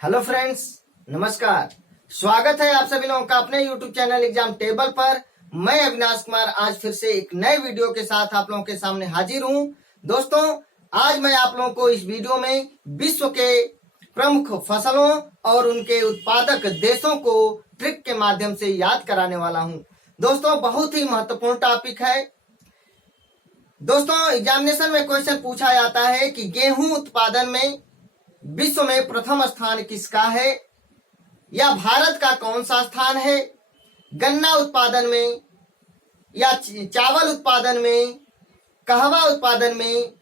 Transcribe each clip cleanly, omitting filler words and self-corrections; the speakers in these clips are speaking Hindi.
हेलो फ्रेंड्स, नमस्कार। स्वागत है आप सभी लोगों का अपने यूट्यूब चैनल एग्जाम टेबल पर। मैं अविनाश कुमार आज फिर से एक नए वीडियो के साथ आप लोगों के सामने हाजिर हूं। दोस्तों, आज मैं आप लोगों को इस वीडियो में विश्व के प्रमुख फसलों और उनके उत्पादक देशों को ट्रिक के माध्यम से याद कराने वाला हूं। दोस्तों, बहुत ही महत्वपूर्ण टॉपिक है। दोस्तों, एग्जामिनेशन में क्वेश्चन पूछा जाता है कि गेहूं उत्पादन में विश्व में प्रथम स्थान किसका है, या भारत का कौन सा स्थान है। गन्ना उत्पादन में या चावल उत्पादन में, कहवा उत्पादन में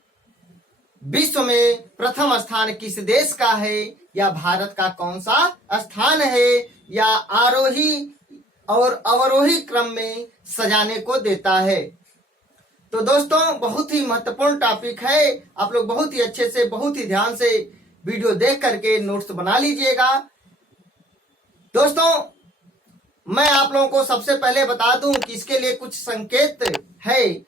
विश्व में प्रथम स्थान किस देश का है, या भारत का कौन सा स्थान है, या आरोही और अवरोही क्रम में सजाने को देता है। तो दोस्तों, बहुत ही महत्वपूर्ण टॉपिक है। आप लोग बहुत ही अच्छे से, बहुत ही ध्यान से वीडियो देख करके नोट्स बना लीजिएगा। दोस्तों, मैं आप लोगों को सबसे पहले बता दूं कि इसके लिए कुछ संकेत है,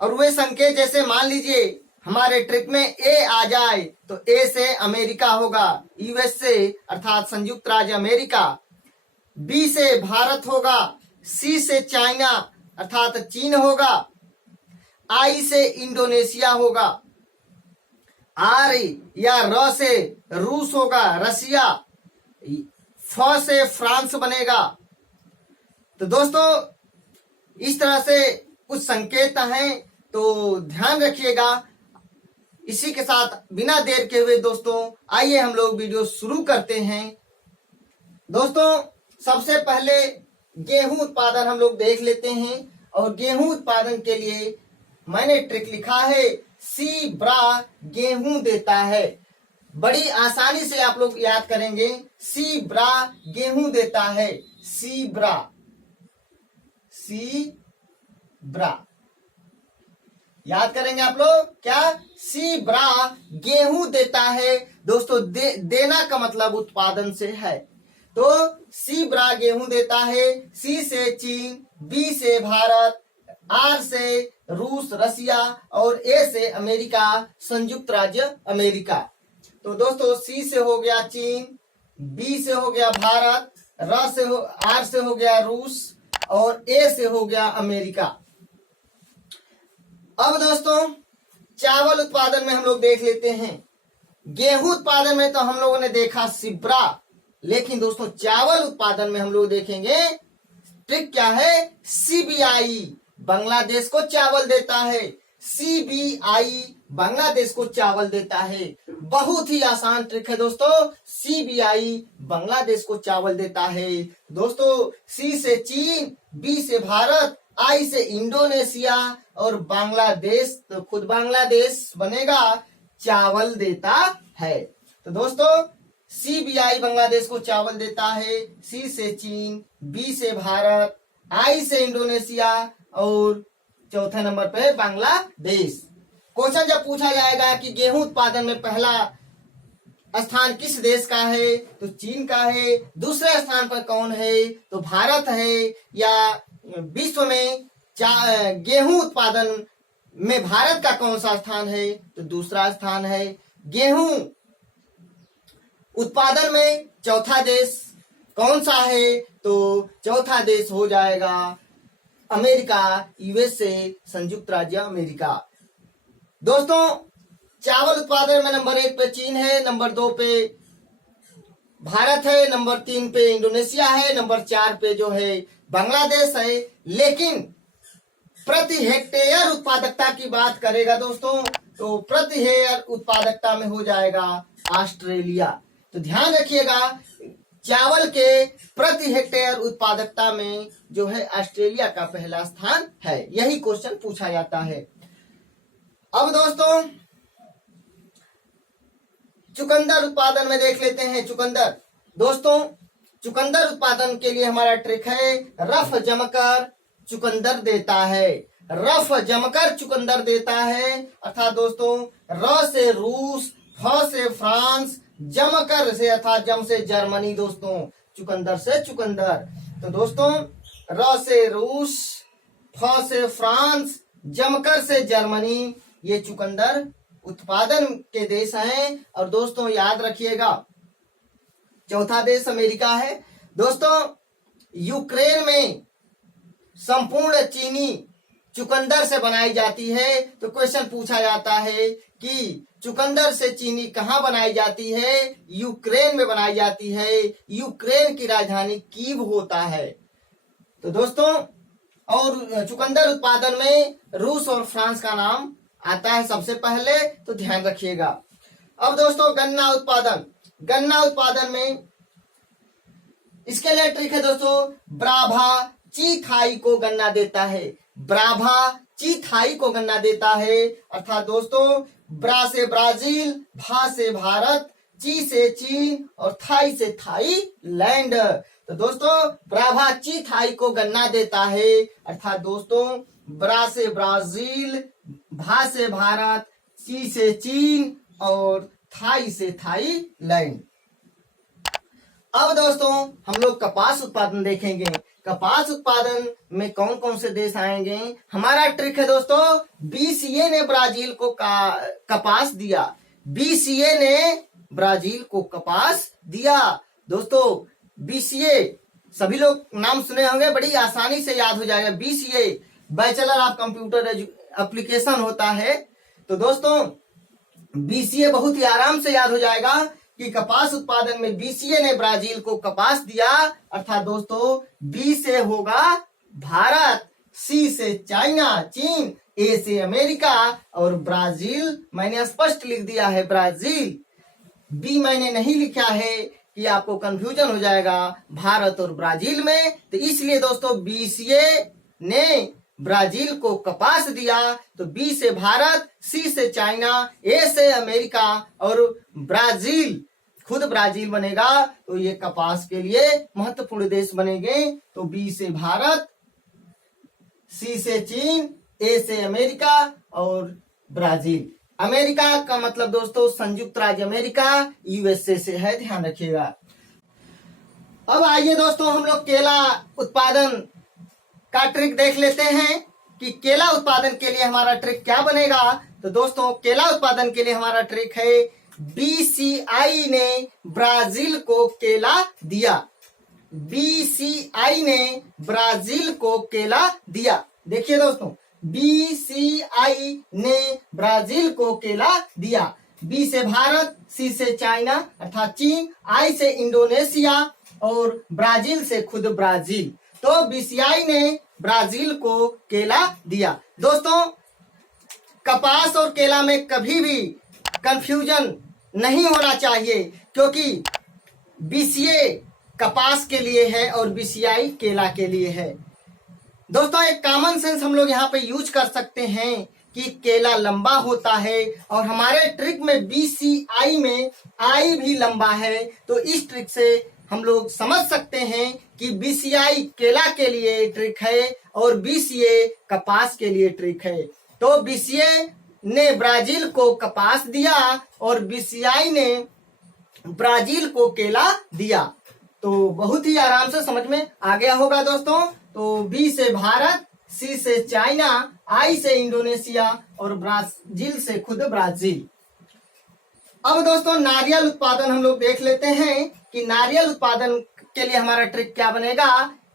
और वे संकेत जैसे मान लीजिए हमारे ट्रिक में ए आ जाए तो ए से अमेरिका होगा, यूएसए अर्थात संयुक्त राज्य अमेरिका। बी से भारत होगा, सी से चाइना अर्थात चीन होगा, आई से इंडोनेशिया होगा, आर या र से रूस होगा, रसिया, फ से फ्रांस बनेगा। तो दोस्तों, इस तरह से कुछ संकेत हैं, तो ध्यान रखिएगा। इसी के साथ बिना देर के हुए दोस्तों, आइए हम लोग वीडियो शुरू करते हैं। दोस्तों, सबसे पहले गेहूं उत्पादन हम लोग देख लेते हैं, और गेहूं उत्पादन के लिए मैंने ट्रिक लिखा है, सी ब्रा गेहूं देता है। बड़ी आसानी से आप लोग याद करेंगे, सी ब्रा गेहूं देता है। सी ब्रा, सी ब्रा याद करेंगे आप लोग क्या, सी ब्रा गेहूं देता है। दोस्तों, देना का मतलब उत्पादन से है, तो सी ब्रा गेहूं देता है। सी से चीन, बी से भारत, आर से रूस रसिया, और ए से अमेरिका संयुक्त राज्य अमेरिका। तो दोस्तों, सी से हो गया चीन, बी से हो गया भारत, आर से हो गया रूस, और ए से हो गया अमेरिका। अब दोस्तों, चावल उत्पादन में हम लोग देख लेते हैं। गेहूं उत्पादन में तो हम लोगों ने देखा सिब्रा, लेकिन दोस्तों चावल उत्पादन में हम लोग देखेंगे ट्रिक क्या है, सीबीआई बांग्लादेश को चावल देता है। सीबीआई बांग्लादेश को चावल देता है। बहुत ही आसान ट्रिक है दोस्तों, सीबीआई बांग्लादेश को चावल देता है। दोस्तों, सी से चीन, बी से भारत, आई से इंडोनेशिया, और बांग्लादेश तो खुद बांग्लादेश बनेगा, चावल देता है। तो दोस्तों, सीबीआई बांग्लादेश को चावल देता है। सी से चीन, बी से भारत, आई से इंडोनेशिया, और चौथे नंबर पे बांग्लादेश। क्वेश्चन जब पूछा जाएगा कि गेहूं उत्पादन में पहला स्थान किस देश का है, तो चीन का है। दूसरे स्थान पर कौन है, तो भारत है। या विश्व में गेहूं उत्पादन में भारत का कौन सा स्थान है, तो दूसरा स्थान है। गेहूं उत्पादन में चौथा देश कौन सा है, तो चौथा देश हो जाएगा अमेरिका, यूएसए संयुक्त राज्य अमेरिका। दोस्तों, चावल उत्पादन में नंबर 1 पे चीन है, नंबर 2 पे भारत है, नंबर 3 पे इंडोनेशिया है, नंबर 4 पे जो है बांग्लादेश है। लेकिन प्रति हेक्टेयर उत्पादकता की बात करेगा दोस्तों, तो प्रति हेक्टेयर उत्पादकता में हो जाएगा ऑस्ट्रेलिया। तो ध्यान रखिएगा, चावल के प्रति हेक्टेयर उत्पादकता में जो है ऑस्ट्रेलिया का पहला स्थान है। यही क्वेश्चन पूछा जाता है। अब दोस्तों, चुकंदर उत्पादन में देख लेते हैं। चुकंदर, दोस्तों चुकंदर उत्पादन के लिए हमारा ट्रिक है, रफ जमकर चुकंदर देता है। रफ जमकर चुकंदर देता है, अर्थात दोस्तों र से रूस, फ से फ्रांस, जमकर से अर्थात जम से जर्मनी। दोस्तों, चुकंदर से चुकंदर, तो दोस्तों र से रूस, फ से फ्रांस, जमकर से जर्मनी, ये चुकंदर उत्पादन के देश हैं। और दोस्तों याद रखिएगा, चौथा देश अमेरिका है। दोस्तों यूक्रेन में संपूर्ण चीनी चुकंदर से बनाई जाती है। तो क्वेश्चन पूछा जाता है कि चुकंदर से चीनी कहाँ बनाई जाती है? यूक्रेन में बनाई जाती है। यूक्रेन की राजधानी कीव होता है। तो दोस्तों और चुकंदर उत्पादन में रूस और फ्रांस का नाम आता है सबसे पहले, तो ध्यान रखिएगा। अब दोस्तों गन्ना उत्पादन में इसके लिए ट्रिक है दोस्तों, ब्राभा चीथाई को गन्ना देता है। ब्राभा चीथाई को गन्ना देता है, अर्थात दोस्तों ब्रा से ब्राजील, भा से भारत, ची से चीन और थाई से थाईलैंड। तो दोस्तों ब्राभा चीथाई को गन्ना देता है, अर्थात दोस्तों ब्रा से ब्राजील, भा से भारत, ची से चीन और थाई से थाईलैंड। अब दोस्तों हम लोग कपास उत्पादन देखेंगे। कपास उत्पादन में कौन कौन से देश आएंगे? हमारा ट्रिक है दोस्तों, बीसीए ने ब्राजील को कपास दिया। बीसीए ने ब्राजील को कपास दिया। दोस्तों बीसीए सभी लोग नाम सुने होंगे, बड़ी आसानी से याद हो जाएगा। BCA bachelor of computer application होता है। तो दोस्तों बीसीए बहुत ही आराम से याद हो जाएगा कि कपास उत्पादन में बीसीए ने ब्राजील को कपास दिया, अर्थात दोस्तों बी से होगा भारत, सी से चाइना चीन, ए से अमेरिका और ब्राजील मैंने स्पष्ट लिख दिया है ब्राजील। बी मैंने नहीं लिखा है कि आपको कंफ्यूजन हो जाएगा भारत और ब्राजील में। तो इसलिए दोस्तों बीसीए ने ब्राजील को कपास दिया। तो बी से भारत, सी से चाइना, ए से अमेरिका और ब्राजील, खुद ब्राजील बनेगा। तो ये कपास के लिए महत्वपूर्ण देश बनेंगे। तो बी से भारत, सी से चीन, ए से अमेरिका और ब्राजील। अमेरिका का मतलब दोस्तों संयुक्त राज्य अमेरिका, यूएसए से है, ध्यान रखिएगा। अब आइए दोस्तों हम लोग केला उत्पादन का ट्रिक देख लेते हैं कि केला उत्पादन के लिए हमारा ट्रिक क्या बनेगा। तो दोस्तों केला उत्पादन के लिए हमारा ट्रिक है, बीसीआई ने ब्राजील को केला दिया। बीसीआई ने ब्राजील को केला दिया। देखिए दोस्तों बीसीआई ने ब्राजील को केला दिया। बी से भारत, सी से चाइना अर्थात चीन, आई से इंडोनेशिया और ब्राजील से खुद ब्राजील। तो बीसीआई ने ब्राजील को केला दिया। दोस्तों कपास और केला में कभी भी कंफ्यूजन नहीं होना चाहिए, क्योंकि बीसीए कपास के लिए है और बीसीआई केला के लिए है। दोस्तों एक कॉमन सेंस हम लोग यहाँ पे यूज कर सकते हैं कि केला लंबा होता है और हमारे ट्रिक में बीसीआई में आई भी लंबा है। तो इस ट्रिक से हम लोग समझ सकते हैं कि बीसीआई केला के लिए ट्रिक है और बीसीए कपास के लिए ट्रिक है। तो बीसीए ने ब्राजील को कपास दिया और बीसीआई ने ब्राजील को केला दिया। तो बहुत ही आराम से समझ में आ गया होगा दोस्तों। तो बी से भारत, सी से चाइना, आई से इंडोनेशिया और ब्राजील से खुद ब्राजील। अब दोस्तों नारियल उत्पादन हम लोग देख लेते हैं कि नारियल उत्पादन के लिए हमारा ट्रिक क्या बनेगा।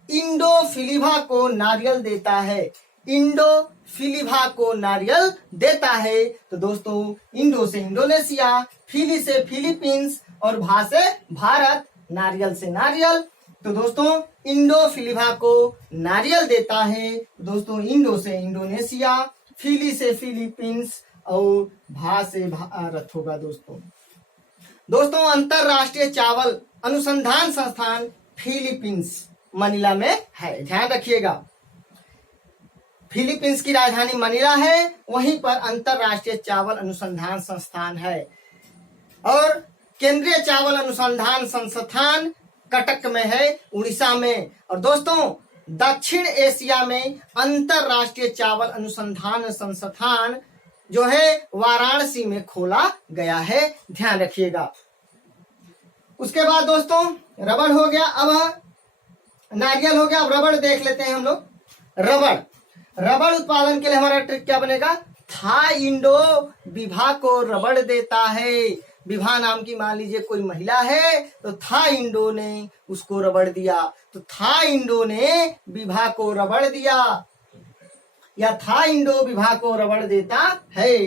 इंडोफिलीबा को नारियल देता है। इंडोफिलीबा को नारियल देता है। तो दोस्तों इंडो से इंडोनेशिया, फिली से फिलीपींस और भा से भारत, नारियल से नारियल। तो दोस्तों इंडोफिलीबा को नारियल देता है। दोस्तों इंडो से इंडोनेशिया, फिली से फिलीपींस और भा से भारत होगा। दोस्तों अंतरराष्ट्रीय चावल अनुसंधान संस्थान फिलीपींस मनीला में है, ध्यान रखिएगा। फिलीपींस की राजधानी मनीला है, वहीं पर अंतरराष्ट्रीय चावल अनुसंधान संस्थान है। और केंद्रीय चावल अनुसंधान संस्थान कटक में है, उड़ीसा में। और दोस्तों दक्षिण एशिया में अंतरराष्ट्रीय चावल अनुसंधान संस्थान जो है वाराणसी में खोला गया है, ध्यान रखिएगा। उसके बाद दोस्तों रबड़ हो गया, अब नारियल हो गया, अब रबड़ देख लेते हैं हम लोग। रबड़ उत्पादन के लिए हमारा ट्रिक क्या बनेगा। था इंडो विभा को रबड़ देता है। विभा नाम की मान लीजिए कोई महिला है, तो था इंडो ने उसको रबड़ दिया, तो था इंडो ने विभा को रबड़ दिया, या था इंडो विभा को रबड़ देता है,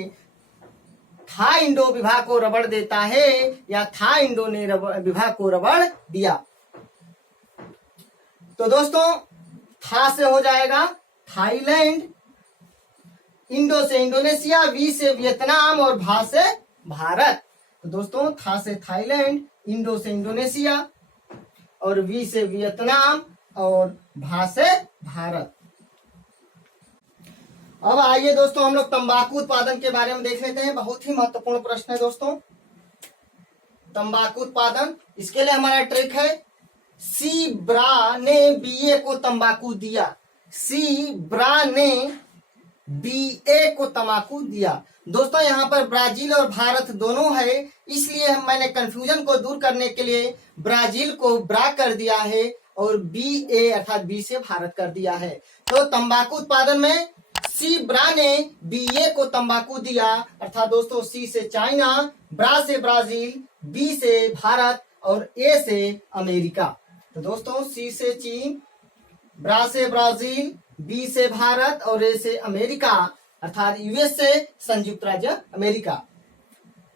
था इंडो विभा को रबड़ देता है, या था इंडो ने विभा को रबड़ दिया। तो दोस्तों था से हो जाएगा थाईलैंड, इंडो से इंडोनेशिया, वी से वियतनाम और भा से भारत। तो दोस्तों था से थाईलैंड, इंडो से इंडोनेशिया और वी से वियतनाम और भा से भारत। अब आइए दोस्तों हम लोग तंबाकू उत्पादन के बारे में देख लेते हैं। बहुत ही महत्वपूर्ण प्रश्न है दोस्तों, तंबाकू उत्पादन। इसके लिए हमारा ट्रिक है, सी ब्रा ने बीए को तंबाकू दिया, सी ब्रा ने बीए को तंबाकू दिया। दोस्तों यहाँ पर ब्राजील और भारत दोनों है, इसलिए मैंने कंफ्यूजन को दूर करने के लिए ब्राजील को ब्रा कर दिया है और बीए अर्थात बी से भारत कर दिया है। तो तंबाकू उत्पादन में सी ब्रा ने बीए को तंबाकू दिया, अर्थात दोस्तों सी से चाइना, ब्रा से ब्राजील, बी से भारत और ए से अमेरिका। तो दोस्तों सी से चीन, ब्रा से ब्राजील, बी से भारत और ए से अमेरिका, अर्थात यूएस से संयुक्त राज्य अमेरिका।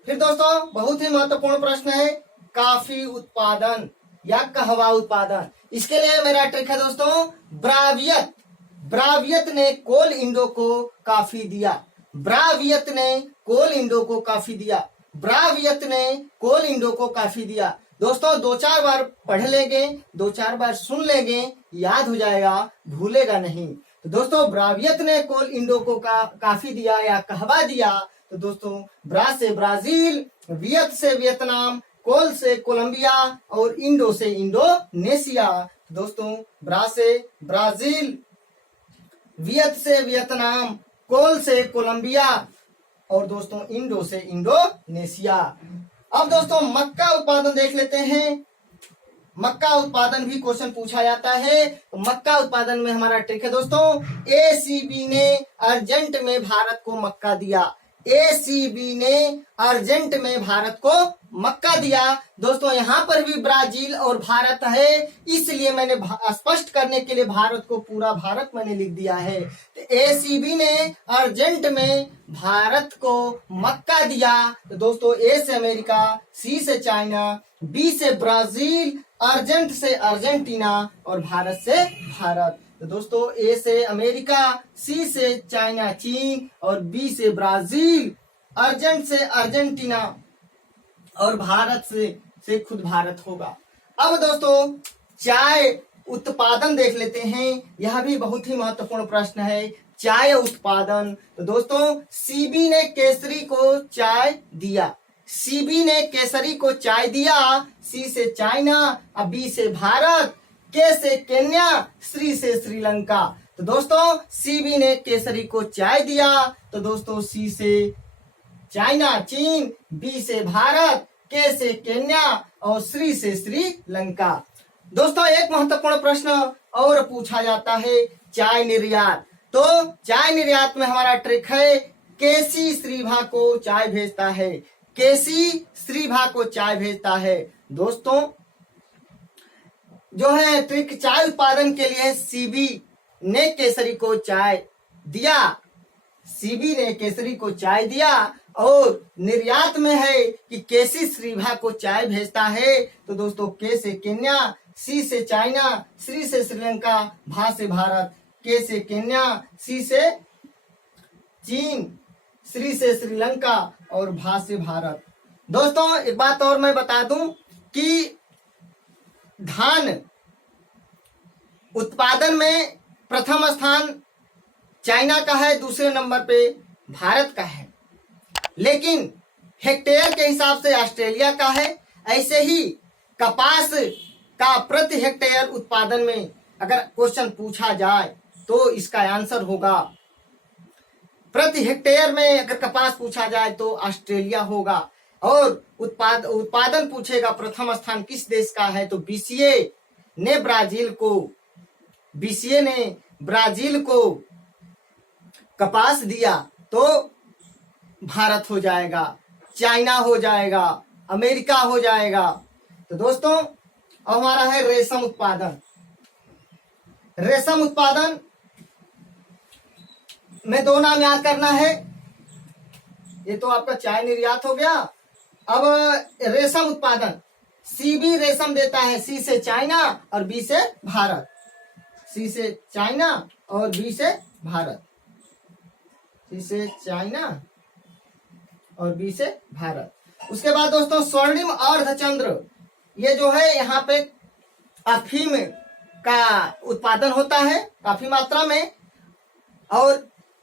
फिर दोस्तों बहुत ही महत्वपूर्ण प्रश्न है, कॉफी उत्पादन या कहवा उत्पादन। इसके लिए मेरा ट्रिक है दोस्तों, ब्रावियत, ब्रावियत ने कोल इंडो को काफी दिया, ब्रावियत ने कोल इंडो को काफी दिया, ब्रावियत ने कोल इंडो को काफी दिया। दोस्तों दो चार बार पढ़ लेंगे, दो चार बार सुन लेंगे, याद हो जाएगा, भूलेगा नहीं। तो दोस्तों ब्रावियत ने कोल इंडो को काफी दिया या कहवा दिया। तो दोस्तों ब्रा से ब्राजील, वियत से वियतनाम, कोल से कोलंबिया और इंडो से इंडोनेशिया। दोस्तों ब्रा से ब्राजील, वियत से वियतनाम, कोल से कोलंबिया और दोस्तों इंडो से इंडोनेशिया। अब दोस्तों मक्का उत्पादन देख लेते हैं। मक्का उत्पादन भी क्वेश्चन पूछा जाता है। तो मक्का उत्पादन में हमारा ट्रिक है दोस्तों, एसीबी ने अर्जेंट में भारत को मक्का दिया, एसीबी ने अर्जेंट में भारत को मक्का दिया। दोस्तों यहाँ पर भी ब्राजील और भारत है, इसलिए मैंने स्पष्ट करने के लिए भारत को पूरा भारत मैंने लिख दिया है। तो एसीबी ने अर्जेंट में भारत को मक्का दिया। तो दोस्तों ए से अमेरिका, सी से चाइना, बी से ब्राजील, अर्जेंट से अर्जेंटीना और भारत से भारत। तो दोस्तों ए से अमेरिका, सी से चाइना चीन और बी से ब्राजील, अर्जेंट से अर्जेंटीना और भारत से खुद भारत होगा। अब दोस्तों चाय उत्पादन देख लेते हैं, यह भी बहुत ही महत्वपूर्ण प्रश्न है, चाय उत्पादन। तो दोस्तों सीबी ने केसरी को चाय दिया, सीबी ने केसरी को चाय दिया, सी से चाइना, बी से भारत, के से केन्या, श्री से श्रीलंका। तो दोस्तों सीबी ने केसरी को चाय दिया। तो दोस्तों सी से चाइना चीन, बी से भारत, के से केन्या और श्री से श्रीलंका। दोस्तों एक महत्वपूर्ण प्रश्न और पूछा जाता है, चाय निर्यात। तो चाय निर्यात में हमारा ट्रिक है, केसी श्रीभा को चाय भेजता है, केसी श्रीभा को चाय भेजता है। दोस्तों जो है ट्रिक चाय उत्पादन के लिए, सीबी ने केसरी को चाय दिया, सीबी ने केसरी को चाय दिया और निर्यात में है कि केसी श्रीभा को चाय भेजता है। तो दोस्तों के से केन्या, सी से चाइना, श्री से श्रीलंका, भा से भारत, के से केन्या, सी से चीन, श्री से श्रीलंका और भा से भारत। दोस्तों एक बात और मैं बता दूं कि धान उत्पादन में प्रथम स्थान चाइना का है, दूसरे नंबर पे भारत का है, लेकिन हेक्टेयर के हिसाब से ऑस्ट्रेलिया का है। ऐसे ही कपास का प्रति हेक्टेयर उत्पादन में अगर क्वेश्चन पूछा जाए तो इसका आंसर होगा, प्रति हेक्टेयर में अगर कपास पूछा जाए तो ऑस्ट्रेलिया होगा। और उत्पादन पूछेगा प्रथम स्थान किस देश का है, तो बीसीए ने ब्राजील को, बीसीए ने ब्राजील को कपास दिया तो भारत हो जाएगा, चाइना हो जाएगा, अमेरिका हो जाएगा। तो दोस्तों अब हमारा है रेशम उत्पादन। रेशम उत्पादन में दो नाम याद करना है। ये तो आपका चाय निर्यात हो गया। अब रेशम उत्पादन, सीबी रेशम देता है, सी से चाइना और बी से भारत। सी से चाइना और बी से भारत। सी से चाइना और बी से भारत। उसके बाद दोस्तों स्वर्णिम अर्धचंद्र, ये जो है यहाँ पे अफीम का उत्पादन होता है काफी मात्रा में, और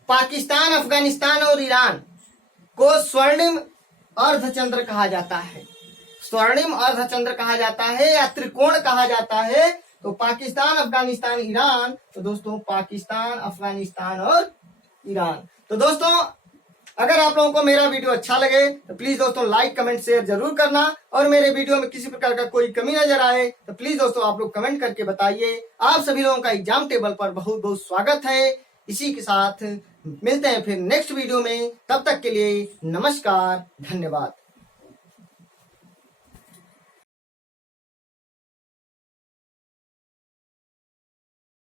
पाकिस्तान, अफगानिस्तान और ईरान को स्वर्णिम अर्धचंद्र कहा जाता है। स्वर्णिम अर्धचंद्र कहा जाता है या त्रिकोण कहा जाता है। तो पाकिस्तान, अफगानिस्तान, ईरान, तो दोस्तों पाकिस्तान, अफगानिस्तान और ईरान। तो दोस्तों अगर आप लोगों को मेरा वीडियो अच्छा लगे तो प्लीज दोस्तों लाइक, कमेंट, शेयर जरूर करना, और मेरे वीडियो में किसी प्रकार का कोई कमी नजर आए तो प्लीज दोस्तों आप लोग कमेंट करके बताइए। आप सभी लोगों का एग्जाम टेबल पर बहुत बहुत स्वागत है। इसी के साथ मिलते हैं फिर नेक्स्ट वीडियो में। तब तक के लिए नमस्कार, धन्यवाद।